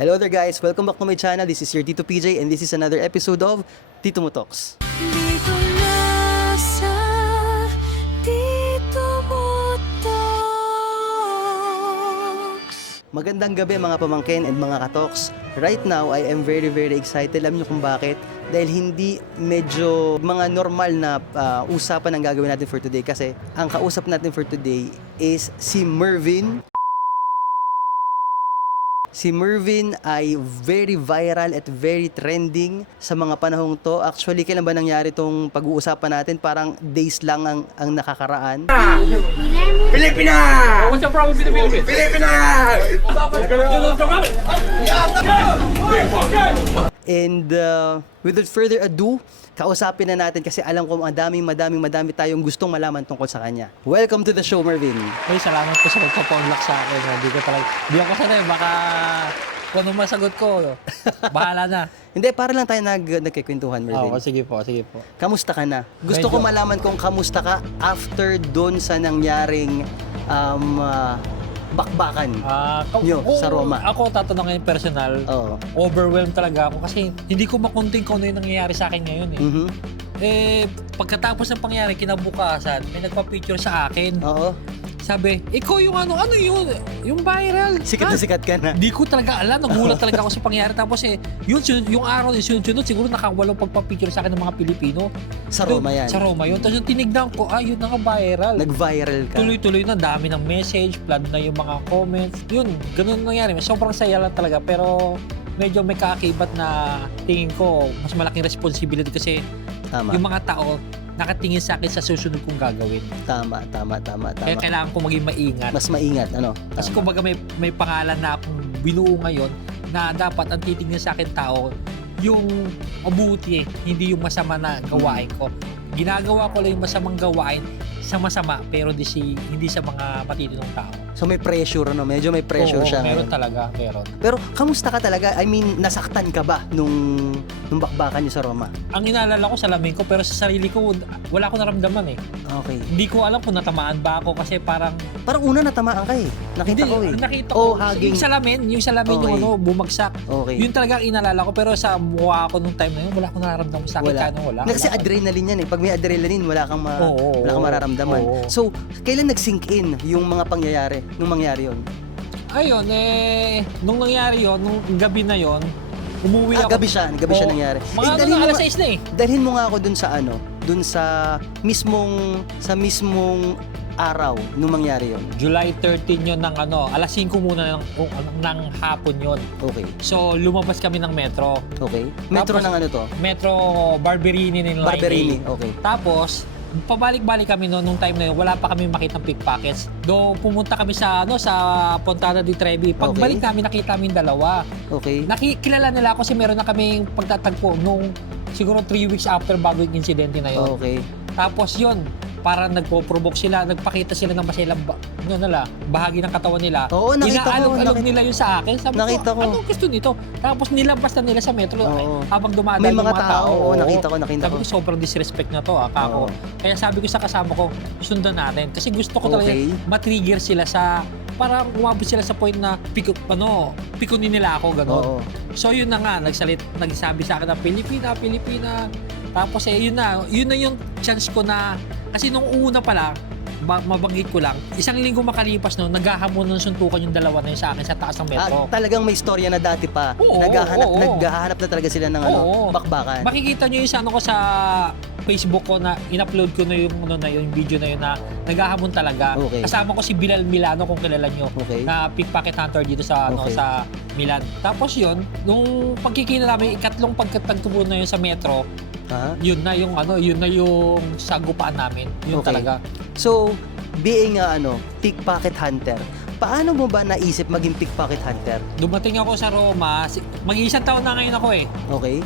Hello there guys, welcome back to my channel. This is your Tito PJ and this is another episode of Tito Mo Talks. Dito na sa Tito Mo Talks. Magandang gabi mga pamangkin and mga katoks. Right now, I am very excited. Alam niyo kung bakit? Dahil hindi medyo mga normal na usapan ang gagawin natin for today. Kasi ang kausap natin for today is si Mervin. Si Mervin ay very viral at very trending sa mga panahong to. Actually, kailan ba nangyari tong pag-uusapan natin? Parang days lang ang nakakaraan. Pilipinas! What's the problem with the Philippines? Pilipinas! And without further ado, kausapin na natin kasi alam ko madami tayong gustong malaman tungkol sa kanya. Welcome to the show, Mervin. Uy, salamat po sa pagpapaunlak sa akin. Di ako sanay, baka kung ano masagot ko, bahala na. Hindi, para lang tayo nagkikwentuhan, Mervin. Sige po. Kamusta ka na? Gusto ko malaman kung kamusta ka after doon sa nangyaring bakbakan nyo sa Roma. Ako tatanungin personal, Oo. overwhelmed talaga ako kasi hindi ko makunting kung ano yung nangyayari sa akin ngayon eh. Mhm. Pagkatapos ng pangyari, kinabukasan, may nagpa-picture sa akin. Oo. Sabi, ikaw yung ano yun? Yung viral. Sikat na sikat ka na. Di ko talaga alam, nagulat talaga ako sa pangyari. Tapos yung araw yung sunod, siguro nakawalong pagpapicture sa akin ng mga Pilipino. Sa Roma yan. Sa Roma yun. Tapos yung tinignan ko, yun na viral. Nag-viral ka. Tuloy-tuloy na, dami ng message, flood na yung mga comments. Yun, ganun nangyari. Sobrang saya lang talaga. Pero medyo may kaakibat na tingin ko, mas malaking responsibility kasi Tama. yung mga tao, nakatingin sa akin sa susunod kong gagawin. Tama. Kaya kailangan ko maging maingat. Mas maingat, ano? Kasi Tama. kumbaga may pangalan na akong binuo ngayon na dapat ang titingnan sa akin tao yung mabuti, hindi yung masama na gawain ko. Ginagawa ko lang yung masamang gawain sa masama pero hindi sa mga matitinong tao. So may pressure, ano? Medyo may pressure Oo, siya meron ngayon. talaga. Pero kamusta ka talaga? I mean, nasaktan ka ba nung bakbakan niyo sa Roma? Ang inaalala ko salamin ko pero sa sarili ko wala akong naramdaman eh. Okay. Hindi ko alam kung natamaan ba ako kasi parang Parang una natamaan ka eh. Nakita ko eh. nakita Oh, ko hugging. yung salamin Okay. yung bumagsak. Okay. Yun talaga ang inaalala ko pero sa mukha ko nung time na yun wala akong nararamdaman sa akin. Wala. Kasi adrenaline yan eh. Pag may adrenaline, wala kang mararamdaman. Oo. So, kailan nag-sink in yung mga pangyayari? Nung mangyari yun? Ayun, nung nangyari yon, nung gabi na yon, umuwi ako. Gabi siya nangyari. Mga dalhin mo alas nga- 6 na eh. Dalhin mo nga ako dun sa mismong araw nung mangyari yon. July 13 yon ng alas 5 muna ng hapon yon. Okay. So, lumabas kami ng metro. Okay. Metro Tapos, ng ano to? Metro Barberini ng Line Barberini. A. Okay. Tapos, pabalik-balik kami nung time na yun, wala pa kami makitang pickpockets. Do pumunta kami sa Fontana di Trevi. Pagbalik namin, nakita kami dalawa. Okay. Nakikilala nila ako kasi meron na kaming pagtatagpo nung siguro 3 weeks after bago yung insidente na yun. Okay. Tapos yun, parang nagpo-provoke sila, nagpakita sila ng masilang bahagi ng katawan nila. Oo, nakita ko. Inaalog nila yun sa akin. Sabi Nakita ko. Ano gusto nito? Tapos nilabas na nila sa metro Oo. habang dumadaan May yung mga tao. Oo, nakita ko. Sabi ko, sobrang disrespect na to, kako. Oo. Kaya sabi ko sa kasama ko, sundan natin. Kasi gusto ko talaga Okay. matrigger sila sa, parang umabot sila sa point na pikunin nila ako, gano'n. Oo. So yun na nga, nagsabi sa akin na Pilipina. Tapos yun na yung chance ko na, kasi nung una pala, mabanggit ko lang, isang linggo makalipas no, naghahamon ng suntukan yung dalawa na yun sa akin sa taas ng metro. Talagang may istorya na dati pa. Oo, Naghahanap na talaga sila ng Oo. bakbakan. Makikita nyo yung ko sa Facebook ko na in-upload ko na yung video na yun na naghahamon talaga. Okay. Kasama ko si Bilal Milano kung kilala nyo, Okay. na pickpocket hunter dito sa Okay. sa Milan. Tapos yun, nung pagkikita namin, ikatlong pagkatagtubo na yun sa metro, Ha? yun na yung sagupaan namin. Yun Okay. talaga. So, being pickpocket hunter, paano mo ba naisip maging pickpocket hunter? Dumating ako sa Roma, mag-iisang taon na ngayon ako eh. Okay?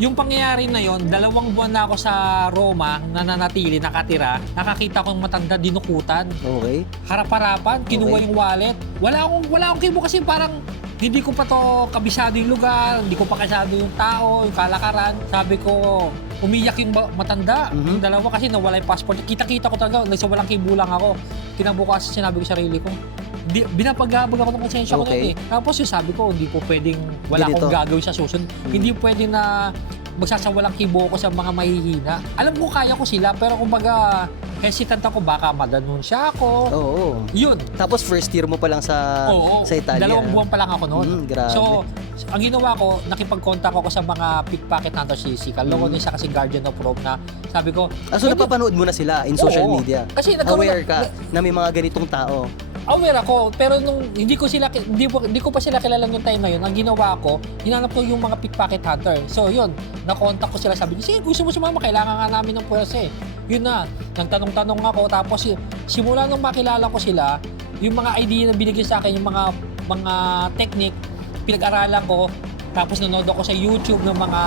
Yung pangyayari na yon, 2 buwan na ako sa Roma, nananatili, nakatira, nakakita kong matanda dinukutan. Okay? Harap-harapan, kinuha Okay. yung wallet. Wala akong kibo kasi parang hindi ko pa to kabisado yung lugar, hindi ko pa kabisado yung tao, yung kalakaran. Sabi ko, umiyak yung matanda, yung dalawa kasi nawala yung passport. Kita-kita ko talaga, nagsawalang kibulang ako. Kinabukasan sinabi ko sa sarili ko, binapagabag ako ng konsensya ko Okay. nun eh. Tapos yung sabi ko, hindi po pwedeng wala Ganito. akong gagawin sa susunod. Hindi pwede na magsasawalang kibo ko sa mga mahihina. Alam ko kaya ko sila, pero kumbaga hesitant ako, baka madanunsya ako. Oo. Yun. Tapos first year mo pa lang sa Oo. Italia. 2 buwan pa lang ako noon. Grabe. So, ang ginawa ko, nakipag-contact ako sa mga pickpocket hunters si Kaloko na isa kasi guardian of Rome na sabi ko, So "Pwede." napapanood mo na sila in social Oo. media. Kasi nagkaroon Aware ka na may mga ganitong tao. Aware ako, pero nung hindi ko pa sila kilala yung time na yun, ang ginawa ko, hinanap ko yung mga pickpocket hunter. So yun, na-contact ko sila, sabi niya, sige, gusto mo sumama, kailangan nga namin ng pwersa eh. Yun na, nagtanong-tanong ako, tapos simula nung makilala ko sila, yung mga idea na binigay sa akin, yung mga technique, pinag-aralan ko, tapos nanood ako sa YouTube ng mga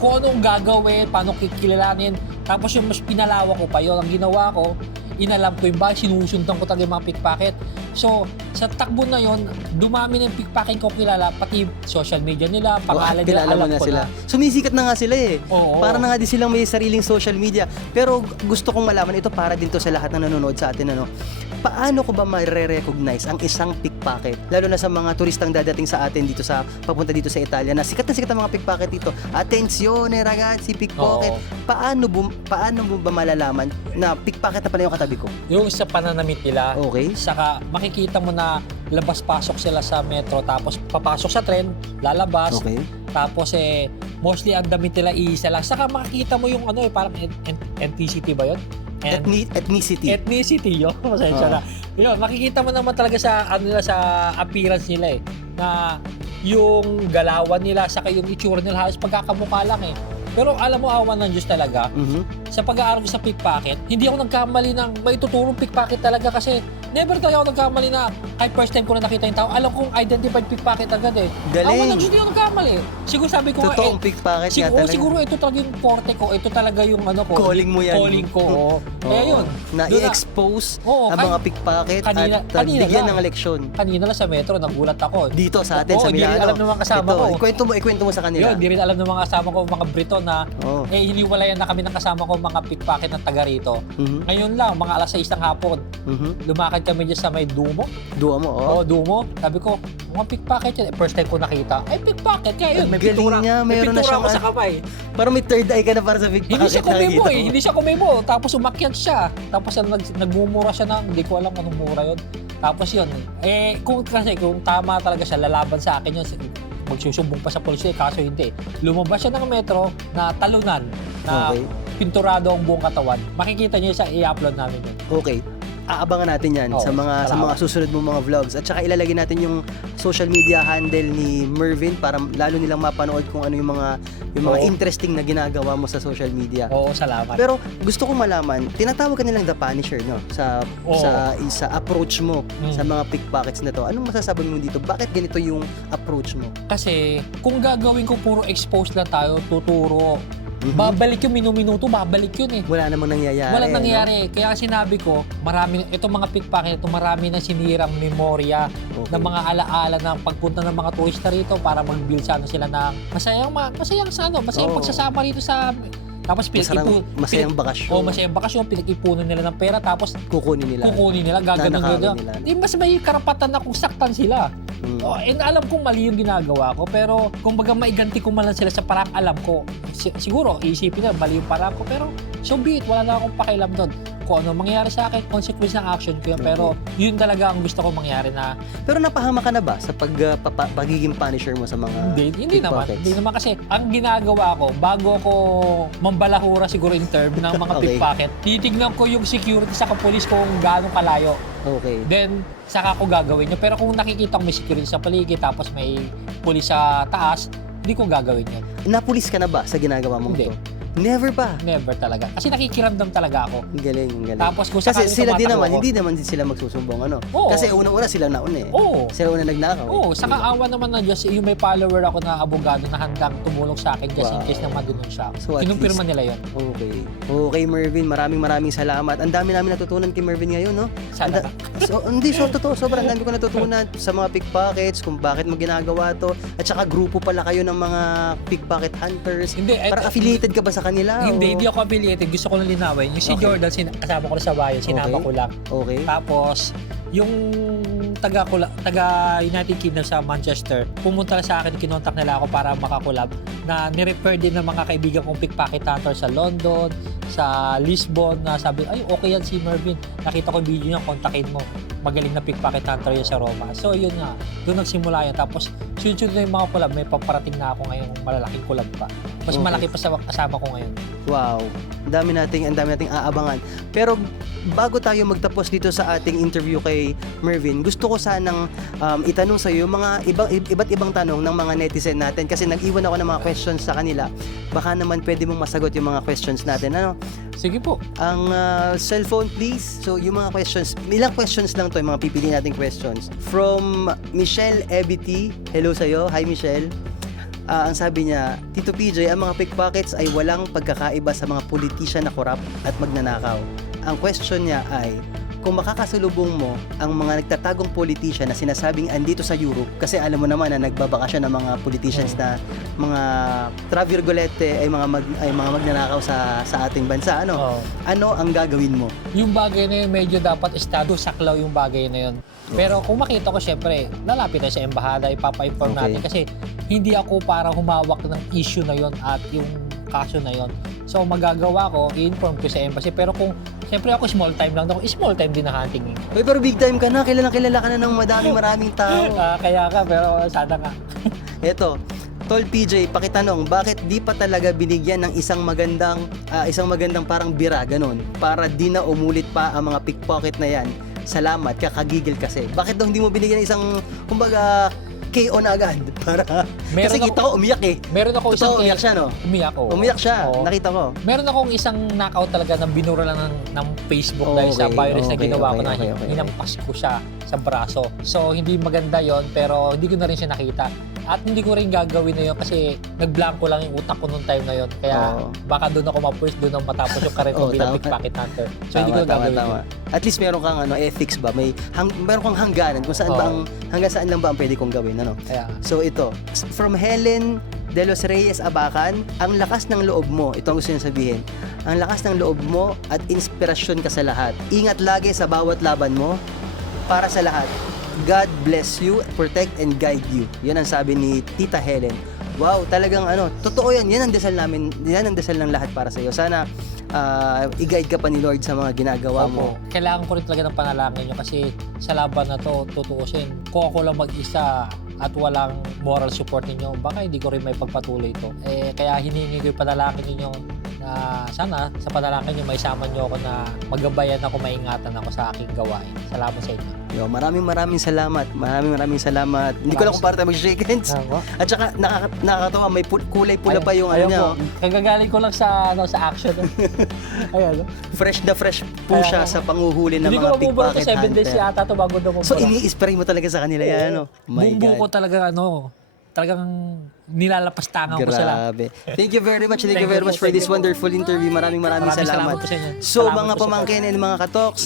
kung anong gagawin, paano kikilalanin, tapos yung mas pinalawak ko pa yun, ang ginawa ko, inalam ko yung ba, sinusundan ko talaga yung mga pickpocket. So, sa takbo na yon, dumami na yung pickpocket ko kilala, pati social media nila, pangalan nila, Kilala mo alam na ko sila. na. Sumisikat na nga sila eh. Oo. Para na nga din silang may sariling social media. Pero gusto kong malaman, ito para din to sa lahat na nanonood sa atin, ano? Paano ko ba ma-recognize ang isang pickpocket? Lalo na sa mga turistang dadating sa atin dito papunta dito sa Italia na sikat ang mga pickpocket dito. Attenzione ragazzi, pickpocket. Oo. Paano mo ba malalaman na pickpocket na pala yung katabi ko? Yung sa pananamit nila, Okay. saka makikita mo na labas-pasok sila sa metro, tapos papasok sa tren, lalabas, Okay. tapos mostly ang damit nila iisa lang. Saka makikita mo yung parang NTCT ba yun? Ethnicity. Ethnicity yun. Pasensya Oo. na. Yun, makikita mo naman talaga sa sa appearance nila na yung galawan nila saka yung itsura nila halos pagkakamukha lang Pero alam mo, awan ng Diyos talaga. Sa pag-aaral ko sa pickpocket, hindi ako nagkamali ng may tuturong pickpocket talaga kasi never talaga ako nagkamali na kahit first time ko na nakita yung tao, alam kong identified pickpocket agad Galing. Awan ng Diyos, hindi ako nagkamali. Siguro sabi ko Totoong pickpocket nga talaga. siguro ito talaga yung forte ko, ito talaga yung ko. Calling mo yan. Calling ko, oo. Kaya yun. Na doon i-expose Oo, ang mga pickpocket kanina at bigyan lang. ng leksyon. Kanina lang sa metro, nagulat ako. Dito sa atin, Oo, sa di rin Milano. alam ng mga kasama ko. Ikwento mo sa kanila. Yun, di rin alam ng mga kasama ko, mga Briton na Oo. hiniwalayan na kami ng kasama ko, mga pickpocket ng taga rito. Mhm. Ngayon lang, mga alas 6 ng hapon, Mhm. lumakad kami dyan sa may Dumo. Duwa mo, oh. Oo, Dumo. Sabi ko, mga pickpocket yan. First time ko nakita. Ay, pickpocket. Kaya yun, may Ang galing pintura. niya, May meron na pintura siyang ako sa kamay. Parang may third eye ka na para sa pickpocket. Hindi siya kumemo nakikita mo. Hindi siya kumemo. Tapos umakyat siya. Tapos nagmumura siya ng, hindi ko alam anong mura yun. Tapos yun, kung tama talaga siya, lalaban sa akin yun, magsusumbong pa sa pulisya, kaso hindi. Lumabas siya ng metro na talunan, na Okay. pinturado ang buong katawan. Makikita niyo sa i-upload namin yun. Okay. Aabangan natin yan Oo, sa mga salamat. susunod mong mga vlogs. At saka ilalagay natin yung social media handle ni Mervin para lalo nilang mapanood kung ano yung mga Oo. interesting na ginagawa mo sa social media. Oo, salamat. Pero gusto kong malaman, tinatawag ka nilang The Punisher, no? Oo. Sa approach mo Mm. sa mga pickpockets na to. Anong masasabi mo dito? Bakit ganito yung approach mo? Kasi kung gagawin ko puro expose lang tayo, tuturo, Mhm. babalik yung minuto, babalik yun Wala namang nangyayari. Walang no? nangyayari. Kaya sinabi ko, itong mga pickpocket, marami na sinirang memorya Okay. ng mga alaala ng pagpunta ng mga turista rito para mag-build sila ng masayang Oo. pagsasama rito sa. Tapos Masayang bakasyon. masayang bakasyon, pinag-ipunan nila ng pera, tapos Kukunin nila. gaganon Nanakawin nila. Di mas may karapatan na kung saktan sila. Mm. And alam kong mali yung ginagawa ko, pero kung baga maiganti ko man lang sila sa parang alam ko, siguro iisipin na mali yung parang ko, pero so be it, wala na akong pakialam doon. Kung ano mangyayari sa akin, consequence ng action ko yun, pero yun talaga ang gusto ko mangyari na Pero napahama ka na ba sa pagiging punisher mo sa mga hindi naman. pickpockets? Hindi naman kasi ang ginagawa ko, bago ako mambalahura siguro in term ng mga Okay. pickpocket, titignan ko yung security sa kapulis kung gaano kalayo. Okay. Then, saka ko gagawin yun. Pero kung nakikita ko may security sa paligid tapos may pulis sa taas, hindi ko gagawin yan. Napulis ka na ba sa ginagawa mong Hindi. ito? Never pa. Never talaga. Kasi nakikiramdam talaga ako. Ang galing, ang galing. Tapos kung Kasi sakaling sila din tumatakbo naman, ako- hindi naman din sila magsusumbong, ano? Oo. Kasi unang-una sila nauna eh. Oo. Sila una nagnakaw. Oo, saka awa naman ng Diyos, yung may follower ako na abogado na handang tumulong sa akin just in Wow. case na madenunsya ako. So at Kinumpirma least- nila yun. Okay. Okay, Mervin, maraming salamat. Ang dami namin natutunan kay Mervin ngayon, no? Sana. Totoo, sobrang dami ko natutunan sa mga pickpockets, kung bakit mo ginagawa to, at saka grupo pala kayo ng mga pickpocket hunters. Hindi, Para affiliated ka ba sa kanila? Hindi ako affiliated. Gusto ko lang linawin. Yung si Okay. Jordan, kasama ko na sa bayan, sinama Okay. ko lang. Okay. Tapos, yung taga United Kingdom sa Manchester, pumunta sa akin, kinontak nila ako para makakulab na nirefer din ng mga kaibigan kong pickpocket hunter sa London, sa Lisbon, na sabi, ay okay yan si Mervin, nakita ko yung video niya, kontakin mo, magaling na pickpocket hunter yun sa Roma. So yun nga, doon nagsimula yun. Tapos sunod na yung mga collab, may paparating na ako ngayong malalaking collab pa. Mas Okay. malaki pa sa kasama ko ngayon. Wow. Ang dami nating aabangan. Pero bago tayo magtapos dito sa ating interview kay Mervin, gusto ko sanang itanong sa iyo mga iba't ibang tanong ng mga netizen natin kasi nag-iwan ako ng mga questions sa kanila. Baka naman pwede mong masagot yung mga questions natin. Ano? Sige po. Ang cellphone please. So yung mga questions, ilang questions lang to, yung mga pipili nating questions. From Michelle Ebiti. Hello sa'yo. Hi Michelle. Ang sabi niya, Tito PJ, ang mga pickpockets ay walang pagkakaiba sa mga politician na korap at magnanakaw. Ang question niya ay, kung makakasalubong mo ang mga nagtatagong politician na sinasabing andito sa Europe, kasi alam mo naman na nagbabakasyon ng mga politicians na mga travirgolete ay mga magnanakaw sa ating bansa. Ano? Oo. Ano ang gagawin mo? Yung bagay na yun, medyo dapat estado saklaw yung bagay na yun. Pero kung makita ko, syempre, lalapit tayo sa embahada, ipapa-inform Okay. natin. Kasi hindi ako para humawak ng issue na yun at yung kaso na yun. So, magagawa ko, i-inform ko sa embassy. Pero kung, syempre ako small time lang ako, small time din na hunting. Uy, pero big time ka na, kilala ka na ng maraming tao. Kaya ka, pero sana nga. Eto, Tol PJ, pakitanong, bakit di pa talaga binigyan ng isang magandang parang bira, ganun, para di na umulit pa ang mga pickpocket na yan? Salamat, kakagigil kasi. Bakit daw hindi mo binigyan ng isang, kumbaga, KO na agad? Para, Meron kasi kita ko umiyak eh. Meron ako isang Totoo, umiyak siya, no? Umiyak, oo. Umiyak siya, Oo. nakita ko. Meron akong isang knockout talaga na binura lang ng Facebook dahil sa virus na ginawa ko na hinampas ko siya sa braso. So, hindi maganda yon pero hindi ko na rin siya nakita. At hindi ko rin gagawin na yun kasi nag-blanco lang yung utak ko nung time na yun. Kaya Oo. baka doon ako ma-push, doon ako matapos yung karir ko Oo, bilang tama. pickpocket hunter. So, hindi ko gagawin yun. At least meron kang ethics ba? Meron kang hangganan kung saan Oo. hanggang saan lang ba ang pwede kong gawin, ano? Kaya, So ito, from Helen De Los Reyes Abacan, ang lakas ng loob mo, ito ang gusto niya sabihin, ang lakas ng loob mo at inspirasyon ka sa lahat. Ingat lagi sa bawat laban mo para sa lahat. God bless you, protect and guide you. Yan ang sabi ni Tita Helen. Wow, talagang totoo yan. Yan ang dasal namin, yan ang dasal ng lahat para sa iyo. Sana i-guide ka pa ni Lord sa mga ginagawa mo. kailangan ko rin talaga ng panalangin nyo kasi sa laban na to, tutuusin. Kung ako lang mag-isa at walang moral support ninyo, baka hindi ko rin may pagpatuloy ito. Kaya hiningi ko yung panalangin ninyo na sana sa panalangin nyo may sama nyo ako na magabayan ako, maingatan ako sa aking gawain. Salamat sa inyo. Yo, maraming salamat. Maraming salamat. Hindi ko lang kung para tayo mag-shake hands. At saka nakakatawa, may kulay pula pa yung Ayaw niya. po. Kagagaling ko lang sa action. Ayan. Fresh na fresh po siya sa panguhuli ng Hindi ko mga mabubura to pickpocket 7 days hunter. yata to bago daw So mabura. ini-spray mo talaga sa kanila yan, ano? My Buong ko God. talagang nilalapastangan ko sila. Grabe. Thank you very much for this wonderful interview. Maraming salamat. po sa inyo. So Salamat mga po sa pamangkin and mga katoks,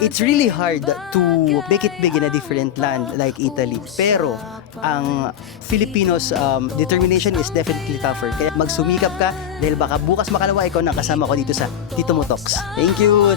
it's really hard to make it big in a different land like Italy. Pero ang Filipinos determination is definitely tougher. Kaya magsumikap ka dahil baka bukas makalawa ikaw na kasama ko dito sa Tito Mo Talks. Thank you.